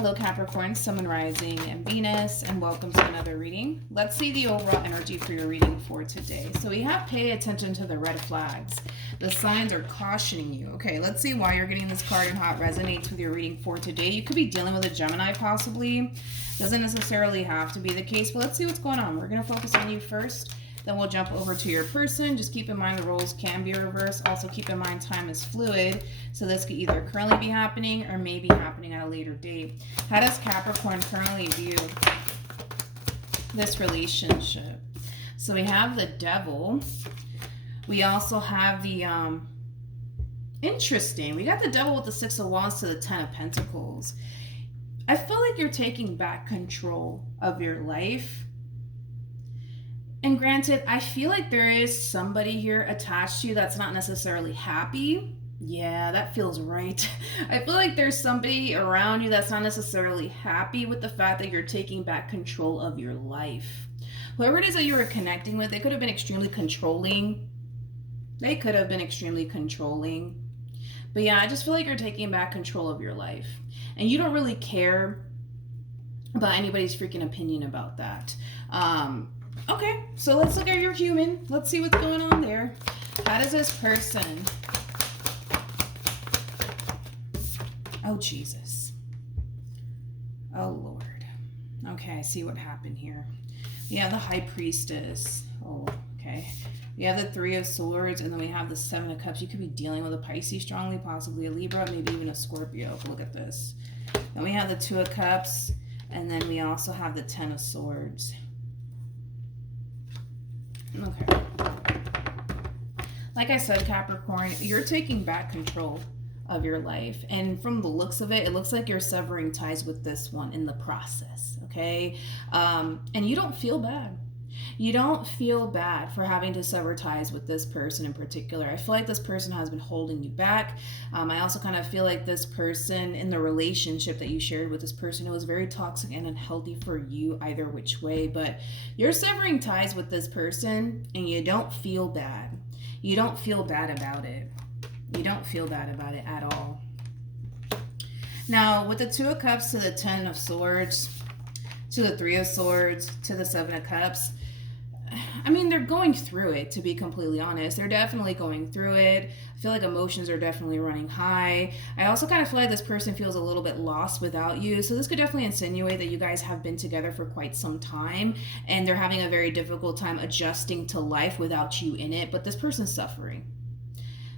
Hello Capricorn, Sun, Moon, Rising, and Venus, and welcome to another reading. Let's see the overall energy for your reading for today. So we have pay attention to the red flags. The signs are cautioning you. Okay, let's see why you're getting this card and how it resonates with your reading for today. You could be dealing with a Gemini possibly. Doesn't necessarily have to be the case, but let's see what's going on. We're going to focus on you first. Then we'll jump over to your person. Just keep in mind the roles can be reversed. Also keep in mind time is fluid. So this could either currently be happening or maybe happening at a later date. How does Capricorn currently view this relationship? So we have the Devil. We also have the, interesting. We got the Devil with the Six of Wands to the Ten of Pentacles. I feel like you're taking back control of your life. And granted, I feel like there is somebody here attached to you that's not necessarily happy. Yeah, that feels right. I feel like there's somebody around you that's not necessarily happy with the fact that you're taking back control of your life. Whoever it is that you were connecting with, they could have been extremely controlling. They could have been extremely controlling. But yeah, I just feel like you're taking back control of your life. And you don't really care about anybody's freaking opinion about that. Okay, so let's look at your human. Let's see what's going on there. How does this person... Oh, Jesus. Oh, Lord. Okay, I see what happened here. We have the High Priestess. Oh, okay. We have the Three of Swords, and then we have the Seven of Cups. You could be dealing with a Pisces strongly, possibly a Libra, maybe even a Scorpio. Look at this. Then we have the Two of Cups, and then we also have the Ten of Swords. Okay. Like I said, Capricorn, you're taking back control of your life. And from the looks of it, it looks like you're severing ties with this one in the process, okay? And you don't feel bad. You don't feel bad for having to sever ties with this person in particular. I feel like this person has been holding you back. I also kind of feel like this person in the relationship that you shared with this person, it was very toxic and unhealthy for you either which way, but you're severing ties with this person and you don't feel bad. You don't feel bad about it. You don't feel bad about it at all. Now, with the Two of Cups to the Ten of Swords, to the Three of Swords, to the Seven of Cups, I mean, they're going through it, to be completely honest. They're definitely going through it. I feel like emotions are definitely running high. I also kind of feel like this person feels a little bit lost without you. So this could definitely insinuate that you guys have been together for quite some time and they're having a very difficult time adjusting to life without you in it. But this person's suffering.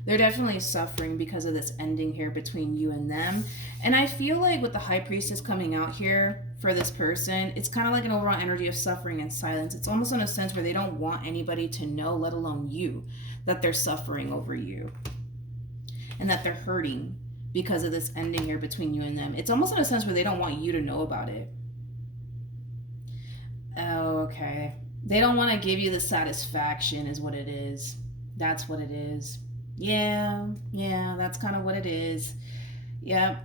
They're definitely suffering because of this ending here between you and them. And I feel like with the High Priestess coming out here for this person, it's kind of like an overall energy of suffering and silence. It's almost in a sense where they don't want anybody to know, let alone you, that they're suffering over you. And that they're hurting because of this ending here between you and them. It's almost in a sense where they don't want you to know about it. Oh, okay. They don't want to give you the satisfaction is what it is. That's what it is. Yeah, that's kind of what it is. Yep.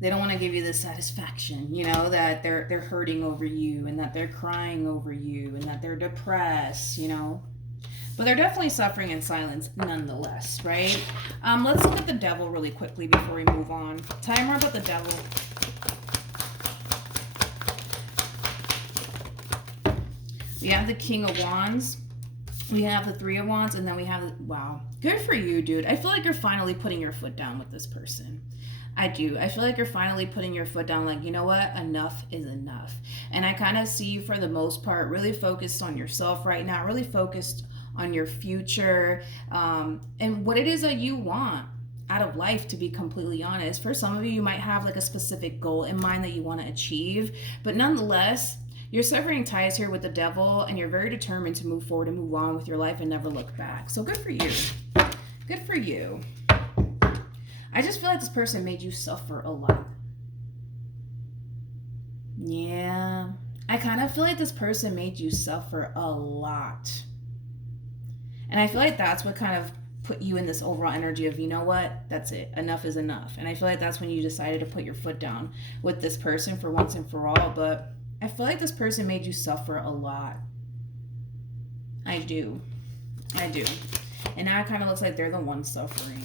They don't want to give you the satisfaction, you know, that they're hurting over you and that they're crying over you and that they're depressed, you know. But they're definitely suffering in silence nonetheless, right? Let's look at the Devil really quickly before we move on. Tell me more about the Devil. We have the King of Wands. We have the Three of Wands, and then we have the, wow, good for you, dude. I feel like you're finally putting your foot down with this person. I do. I feel like you're finally putting your foot down, like, you know what? Enough is enough. And I kind of see you, for the most part, really focused on yourself right now, really focused on your future, and what it is that you want out of life, to be completely honest. For some of you, you might have like a specific goal in mind that you want to achieve, but nonetheless, you're severing ties here with the Devil, and you're very determined to move forward and move on with your life and never look back. So good for you. Good for you. I just feel like this person made you suffer a lot. Yeah. I kind of feel like this person made you suffer a lot. And I feel like that's what kind of put you in this overall energy of, you know what, that's it. Enough is enough. And I feel like that's when you decided to put your foot down with this person for once and for all. But I feel like this person made you suffer a lot. I do. And now it kind of looks like they're the ones suffering.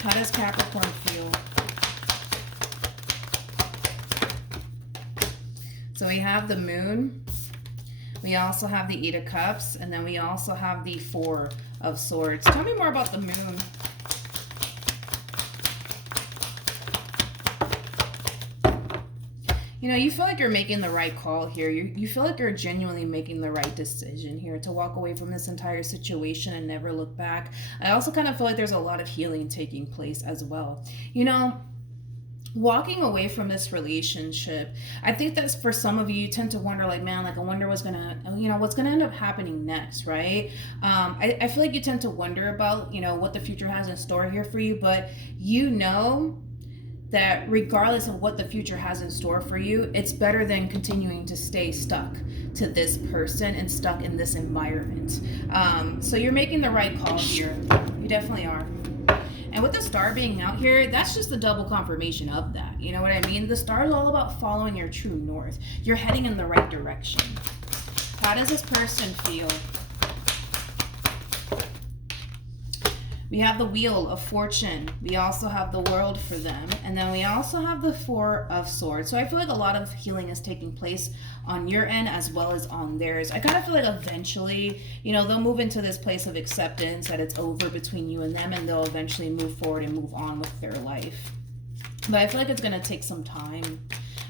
How does Capricorn feel So we have the Moon. We also have the Eight of Cups. And then we also have the Four of Swords. Tell me more about the Moon. You know, you feel like you're making the right call here. You feel like you're genuinely making the right decision here to walk away from this entire situation and never look back. I also kind of feel like there's a lot of healing taking place as well. You know, walking away from this relationship, I think that's for some of you, you tend to wonder, like, man, like, I wonder what's gonna, you know, what's gonna end up happening next, right? I feel like you tend to wonder about, you know, what the future has in store here for you, but you know that regardless of what the future has in store for you, it's better than continuing to stay stuck to this person and stuck in this environment. So you're making the right call here. You definitely are. And with the Star being out here, that's just a double confirmation of that. You know what I mean? The Star is all about following your true north. You're heading in the right direction. How does this person feel? We have the Wheel of Fortune. We also have the World for them. And then we also have the Four of Swords. So I feel like a lot of healing is taking place on your end as well as on theirs. I kind of feel like eventually, you know, they'll move into this place of acceptance that it's over between you and them, and they'll eventually move forward and move on with their life. But I feel like it's going to take some time.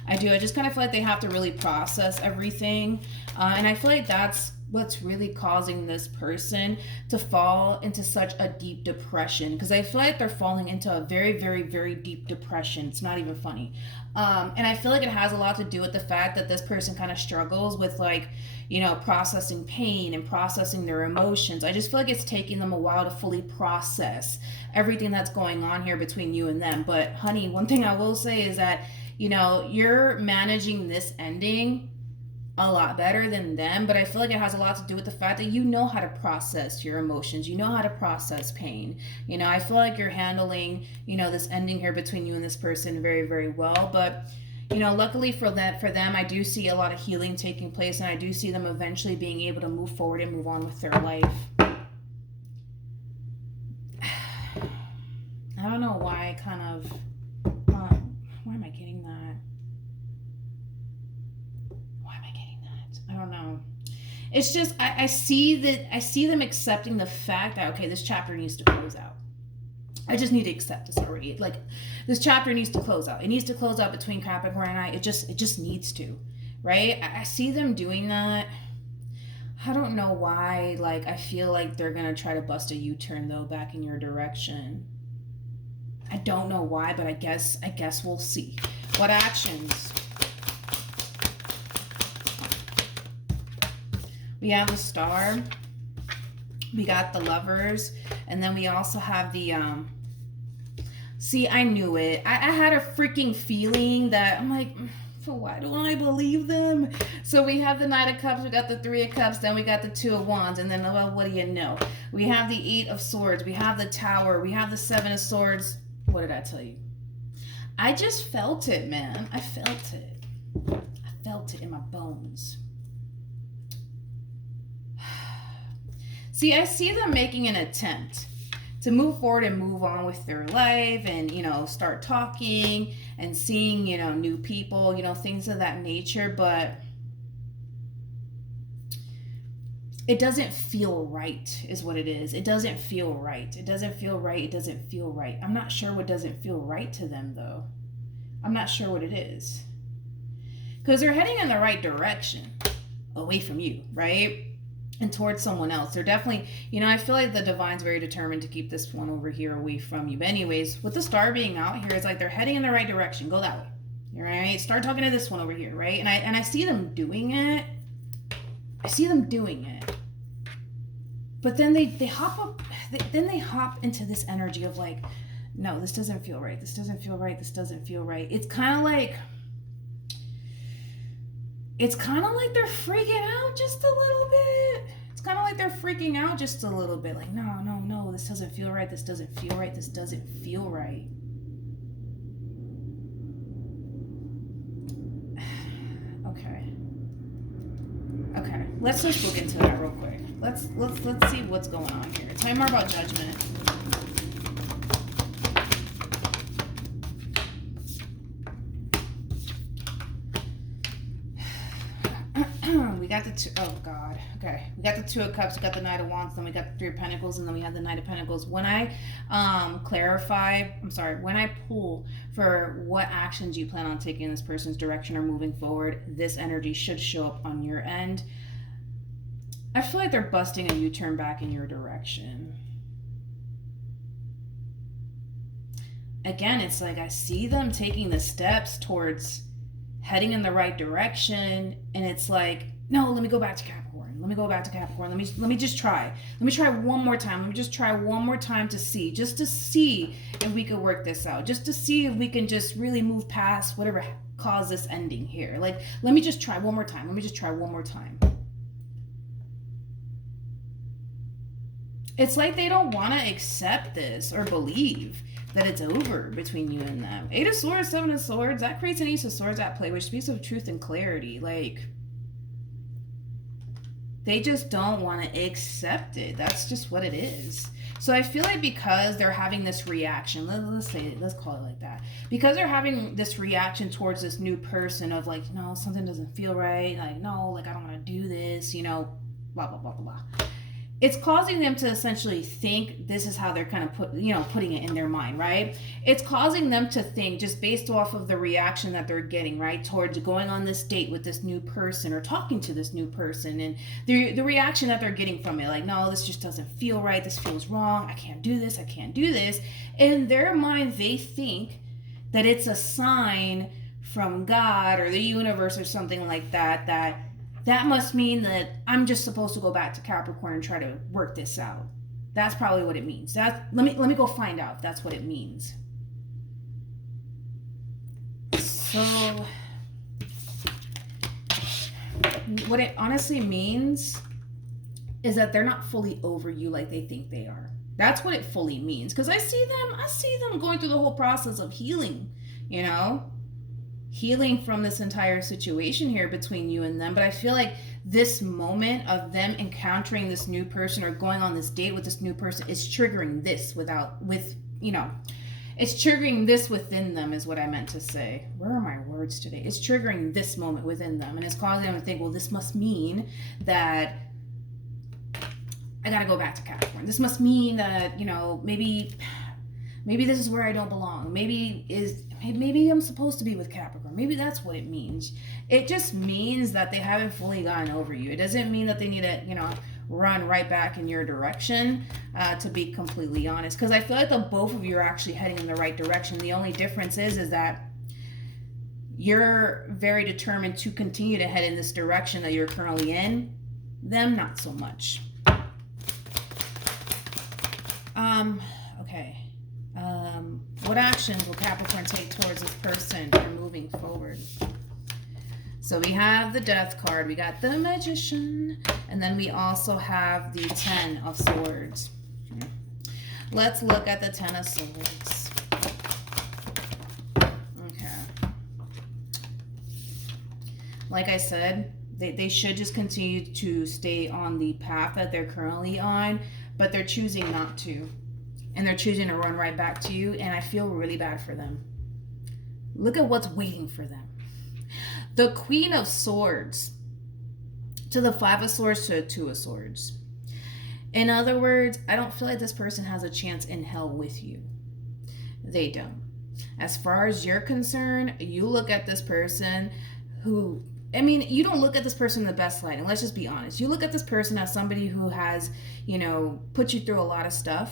I do. I just kind of feel like they have to really process everything. And I feel like that's what's really causing this person to fall into such a deep depression, because I feel like they're falling into a very, very, very deep depression. It's not even funny. And I feel like it has a lot to do with the fact that this person kind of struggles with, like, you know, processing pain and processing their emotions. I just feel like it's taking them a while to fully process everything that's going on here between you and them. But honey, one thing I will say is that, you know, you're managing this ending a lot better than them, but I feel like it has a lot to do with the fact that you know how to process your emotions, you know how to process pain. You know, I feel like you're handling, you know, this ending here between you and this person very, very well. But, you know, luckily for them, I do see a lot of healing taking place, and I do see them eventually being able to move forward and move on with their life. I don't know why I kind of, why am I getting that? I don't know. It's just I see them accepting the fact that, okay, this chapter needs to close out. I just need to accept this already. Like, this chapter needs to close out. It needs to close out between Capricorn and I. It just needs to, right? I see them doing that. I don't know why. Like, I feel like they're gonna try to bust a U-turn though back in your direction. I don't know why, but I guess we'll see. What actions? We have the Star, we got the Lovers, and then we also have the, see, I knew it. I had a freaking feeling that, I'm like, so why don't I believe them? So we have the Knight of Cups, we got the Three of Cups, then we got the Two of Wands, and then, well, what do you know? We have the Eight of Swords, we have the Tower, we have the Seven of Swords. What did I tell you? I just felt it, man. I felt it. I felt it in my bones. See, I see them making an attempt to move forward and move on with their life and, you know, start talking and seeing, you know, new people, you know, things of that nature, but it doesn't feel right is what it is. It doesn't feel right. It doesn't feel right. It doesn't feel right. I'm not sure what doesn't feel right to them, though. I'm not sure what it is. Because they're heading in the right direction away from you, right? And towards someone else. They're definitely, you know, I feel like the Divine's very determined to keep this one over here away from you. But anyways, with the Star being out here, it's like they're heading in the right direction. Go that way. All right? Start talking to this one over here, right? And I see them doing it. I see them doing it. But then they hop up, then they hop into this energy of like, no, this doesn't feel right. This doesn't feel right. This doesn't feel right. It's kind of like they're freaking out just a little bit. It's kind of like they're freaking out just a little bit. Like, no, this doesn't feel right. This doesn't feel right. This doesn't feel right. Okay. Let's just look into that real quick. Let's see what's going on here. Tell me more about Judgment. got the two, oh God, okay. We got the Two of Cups, we got the Knight of Wands, then we got the Three of Pentacles, and then we have the Knight of Pentacles. When I when I pull for what actions you plan on taking in this person's direction or moving forward, this energy should show up on your end. I feel like they're busting a U-turn back in your direction. Again, it's like I see them taking the steps towards heading in the right direction, and it's like, no, let me go back to Capricorn. Let me go back to Capricorn. Let me just try. Let me try one more time. Let me just try one more time to see if we could work this out. Just to see if we can just really move past whatever caused this ending here. Like, let me just try one more time. Let me just try one more time. It's like they don't want to accept this or believe that it's over between you and them. 8 of Swords, 7 of Swords, that creates an Ace of Swords at play, which speaks of truth and clarity. Like, they just don't want to accept it. That's just what it is. So I feel like because they're having this reaction, let's call it like that. Because they're having this reaction towards this new person of like, no, something doesn't feel right. Like, no, like I don't want to do this, you know, blah, blah, blah, blah, blah. It's causing them to essentially think this is how they're kind of putting it in their mind, right? It's causing them to think just based off of the reaction that they're getting, right? Towards going on this date with this new person or talking to this new person, and the reaction that they're getting from it, like, no, this just doesn't feel right. This feels wrong. I can't do this. I can't do this. In their mind, they think that it's a sign from God or the universe or something like that, that must mean that I'm just supposed to go back to Capricorn and try to work this out. That's probably what it means. Let me go find out if that's what it means. So what it honestly means is that they're not fully over you like they think they are. That's what it fully means. Because I see them going through the whole process of healing, you know? Healing from this entire situation here between you and them. But I feel like this moment of them encountering this new person or going on this date with this new person is triggering this it's triggering this within them is what I meant to say. Where are my words today? It's triggering this moment within them, and it's causing them to think, well, this must mean that I gotta go back to Capricorn. This must mean that, maybe this is where I don't belong. Maybe I'm supposed to be with Capricorn. Maybe that's what it means. It just means that they haven't fully gotten over you. It doesn't mean that they need to, run right back in your direction, to be completely honest. Because I feel like the both of you are actually heading in the right direction. The only difference is that you're very determined to continue to head in this direction that you're currently in. Them, not so much. Okay. What actions will Capricorn take towards this person for moving forward? So we have the Death card, we got the Magician, and then we also have the 10 of Swords. Let's look at the 10 of Swords. Okay. Like I said, they should just continue to stay on the path that they're currently on, but they're choosing not to. And they're choosing to run right back to you, and I feel really bad for them. Look at what's waiting for them. The Queen of Swords to the 5 of Swords to the 2 of Swords. In other words, I don't feel like this person has a chance in hell with you. They don't. As far as you're concerned, you look at this person who... you don't look at this person in the best light, and let's just be honest. You look at this person as somebody who has, put you through a lot of stuff.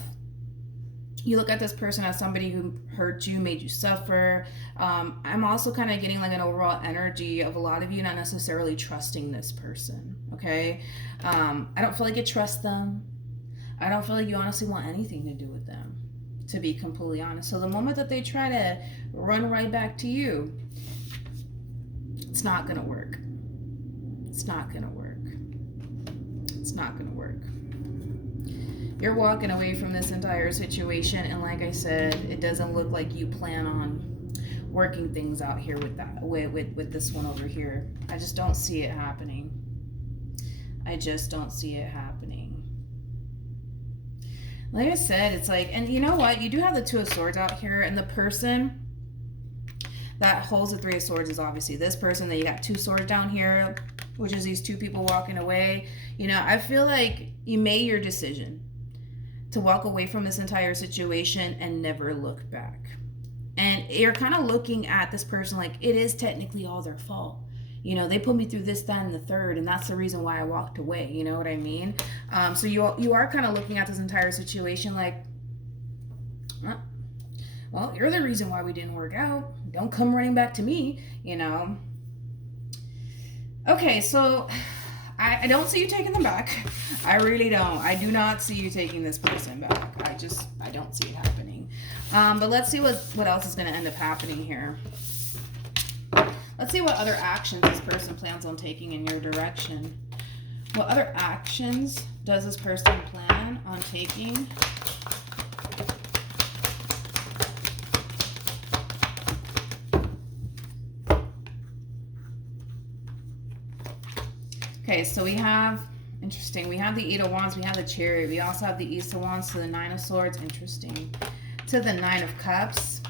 You look at this person as somebody who hurt you, made you suffer. I'm also kind of getting like an overall energy of a lot of you not necessarily trusting this person, okay? I don't feel like you trust them. I don't feel like you honestly want anything to do with them, to be completely honest. So the moment that they try to run right back to you, it's not going to work. It's not going to work. It's not going to work. You're walking away from this entire situation, and like I said, it doesn't look like you plan on working things out here with this one over here. I just don't see it happening. I just don't see it happening. Like I said, it's like, and you know what? You do have the 2 of Swords out here, and the person that holds the 3 of Swords is obviously this person. That you got 2 swords down here. which is these two people walking away. You know, I feel like you made your decision to walk away from this entire situation and never look back. And you're kind of looking at this person like it is technically all their fault. You know, they put me through this, that, and the third, and that's the reason why I walked away. You know what I mean? So you are kind of looking at this entire situation like, well, you're the reason why we didn't work out. Don't come running back to me, you know. Okay, so I don't see you taking them back. I really don't. I do not see you taking this person back. I don't see it happening. But let's see what else is going to end up happening here. Let's see what other actions this person plans on taking in your direction. What other actions does this person plan on taking? Okay, so we have, interesting, we have the Eight of Wands, we have the Chariot, we also have the Ace of Wands to the Nine of Swords, interesting, to the Nine of Cups.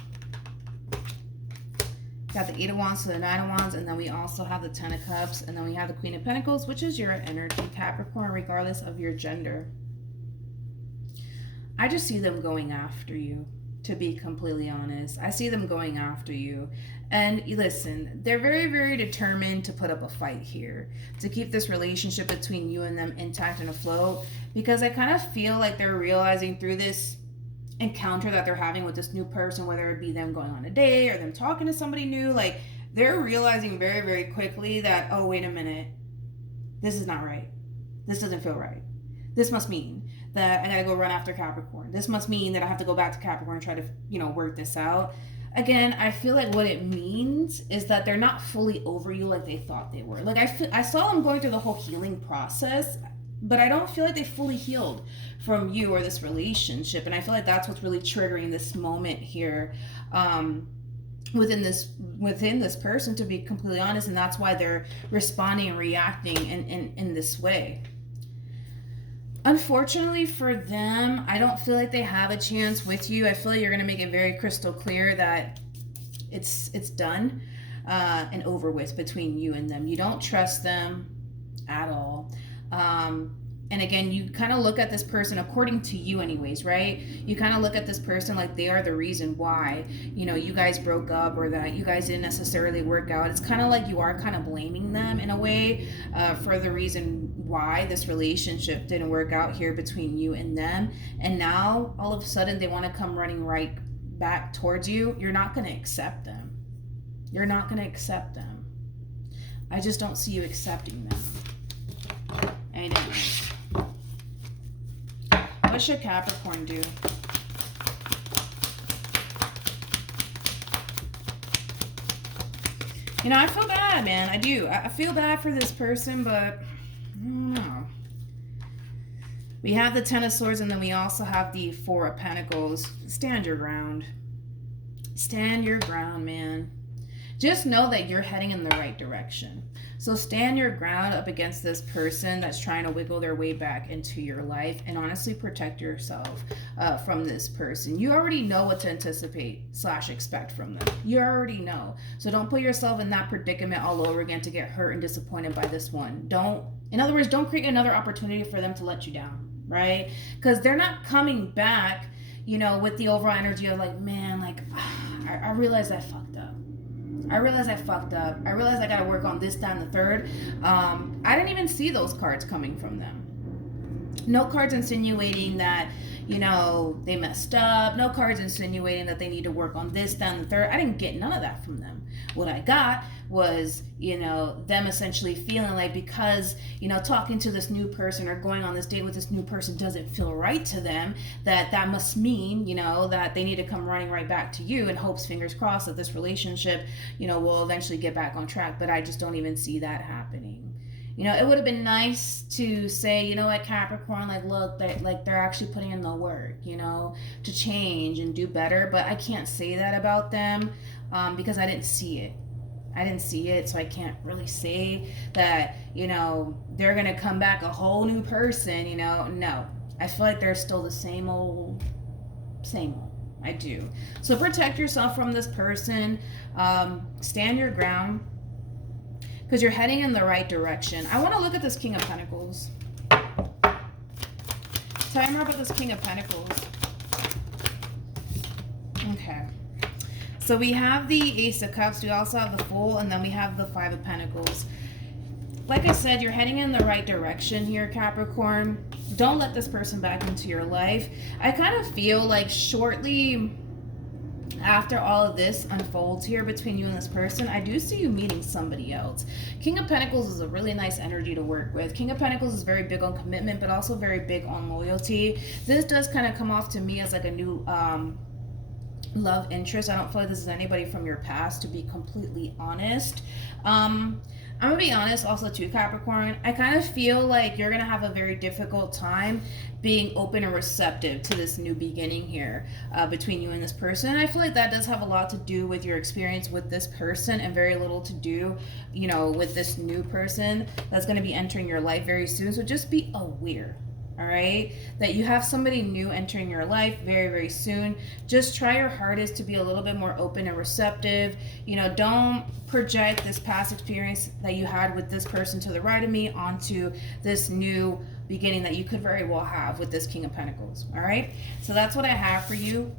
Got the Eight of Wands to the Nine of Wands, and then we also have the Ten of Cups, and then we have the Queen of Pentacles, which is your energy, Capricorn, regardless of your gender. I just see them going after you, to be completely honest. I see them going after you. And listen, they're very, very determined to put up a fight here, to keep this relationship between you and them intact and afloat, because I kind of feel like they're realizing through this encounter that they're having with this new person, whether it be them going on a date or them talking to somebody new, like they're realizing very, very quickly that, oh, wait a minute, this is not right. This doesn't feel right. This must mean that I gotta go run after Capricorn. This must mean that I have to go back to Capricorn and try to, you know, work this out. Again, I feel like what it means is that they're not fully over you like they thought they were. Like I saw them going through the whole healing process, but I don't feel like they fully healed from you or this relationship. And I feel like that's what's really triggering this moment here within this person, to be completely honest. And that's why they're responding and reacting in this way. Unfortunately for them, I don't feel like they have a chance with you. I feel like you're going to make it very crystal clear that it's done and over with between you and them. You don't trust them at all. And again, you kind of look at this person, according to you anyways, right? You kind of look at this person like they are the reason why, you know, you guys broke up or that you guys didn't necessarily work out. It's kind of like you are kind of blaming them in a way for the reason why this relationship didn't work out here between you and them. And now all of a sudden they want to come running right back towards you. You're not going to accept them. You're not going to accept them. I just don't see you accepting them. Anyways. What should Capricorn do? You know, I feel bad, man. I do. I feel bad for this person, but I don't know. We have the Ten of Swords, and then we also have the Four of Pentacles. Stand your ground. Stand your ground, man. Just know that you're heading in the right direction. So stand your ground up against this person that's trying to wiggle their way back into your life, and honestly protect yourself from this person. You already know what to anticipate / expect from them. You already know. So don't put yourself in that predicament all over again to get hurt and disappointed by this one. In other words, don't create another opportunity for them to let you down, right? Because they're not coming back, you know, with the overall energy of like, man, like, I realized I fucked up. I realized I got to work on this, that, and the third. I didn't even see those cards coming from them. No cards insinuating that, you know, they messed up. No cards insinuating that they need to work on this, that, and the third. I didn't get none of that from them. What I got was, you know, them essentially feeling like because, you know, talking to this new person or going on this date with this new person doesn't feel right to them, that must mean, you know, that they need to come running right back to you in hopes, fingers crossed, that this relationship, you know, will eventually get back on track. But I just don't even see that happening. You know, it would have been nice to say, you know what, Capricorn, like, look, they're actually putting in the work, you know, to change and do better. But I can't say that about them because I didn't see it. So I can't really say that, you know, they're going to come back a whole new person, you know. No, I feel like they're still the same old. I do. So protect yourself from this person. Stand your ground. because you're heading in the right direction. I want to look at this King of Pentacles. Tell me more about this King of Pentacles. Okay. So we have the Ace of Cups. We also have the Fool. And then we have the Five of Pentacles. Like I said, you're heading in the right direction here, Capricorn. Don't let this person back into your life. I kind of feel like shortly after all of this unfolds here between you and this person, I do see you meeting somebody else. King of Pentacles is a really nice energy to work with. King of Pentacles is very big on commitment, but also very big on loyalty. This does kind of come off to me as like a new love interest. I don't feel like this is anybody from your past, to be completely honest. I'm gonna be honest also too, Capricorn. I kind of feel like you're gonna have a very difficult time being open and receptive to this new beginning here between you and this person. And I feel like that does have a lot to do with your experience with this person and very little to do, you know, with this new person that's gonna be entering your life very soon. So just be aware. All right, that you have somebody new entering your life very, very soon. Just try your hardest to be a little bit more open and receptive. You know, don't project this past experience that you had with this person to the right of me onto this new beginning that you could very well have with this King of Pentacles. All right, so that's what I have for you.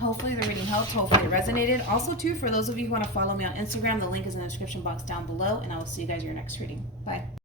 Hopefully the reading helped. Hopefully it resonated. Also, too, for those of you who want to follow me on Instagram, the link is in the description box down below, and I will see you guys in your next reading. Bye.